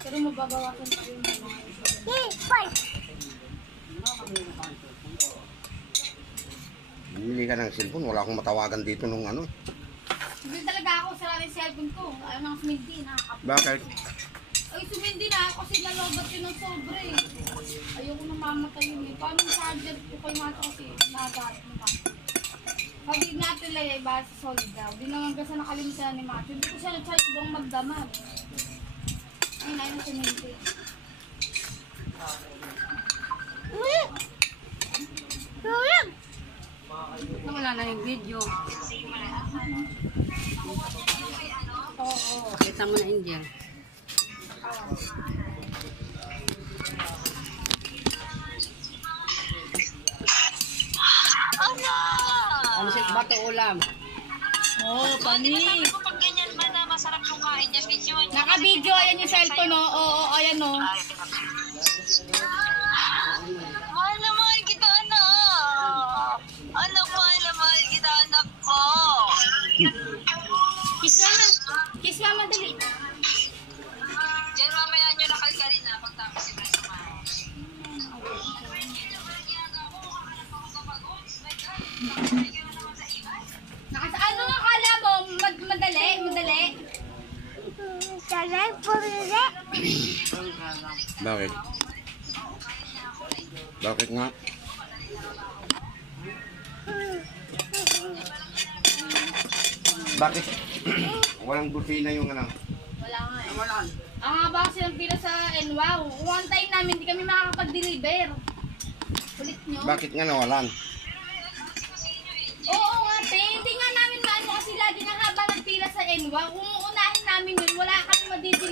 Pero mababawasan pa rin naman. Bumili ka ng cellphone, wala akong matawagan dito nung ano. Hindi talaga ako sarili yung cellphone ko. Ayaw nang sumindi na. Bakit? Ay, sumindi na ako kasi nalobat yun ng sobra eh. Ayoko nang mamatay yun eh. Paano yung charger ko kay Mato kasi nagalit mo Mato. Pag natin lang ay base sa solid daw. Di naman kasi nakalimutan ni Mato. Hindi ko siya na-charge bang magdamag. Ay, na yung sumindi. Wala na yung video. Oo. Pakita mo na, Angel. Ano siya? Bato ulam. Oo, pani. Sabi ko pag ganyan ba na masarap yung kain niya, video niya. Naka-video, ayan yung cellphone, no? Oo, ayan, no? Mahal na mahal kita, anak. Anak, mahal na mahal kita, anak ko. Kiss mama. Kiss mama, dali. Diyan mamaya nyo nakalkalin na pagtapos si Brenda Ma. Ano nga kala mo? Madali? Madali? Bakit? Bakit nga? Bakit? Walang busina yung ano. Wala nga eh. Wala. Ang haba kasi ng pila sa NWOW. One time namin, hindi kami makakapag-deliver. Kulit nyo. Bakit nga nawalan? Oo nga, te. Hindi nga namin maano kasi lagi nga haba ng pila sa NWOW. Kung uunahin namin yun, wala kami madideliver.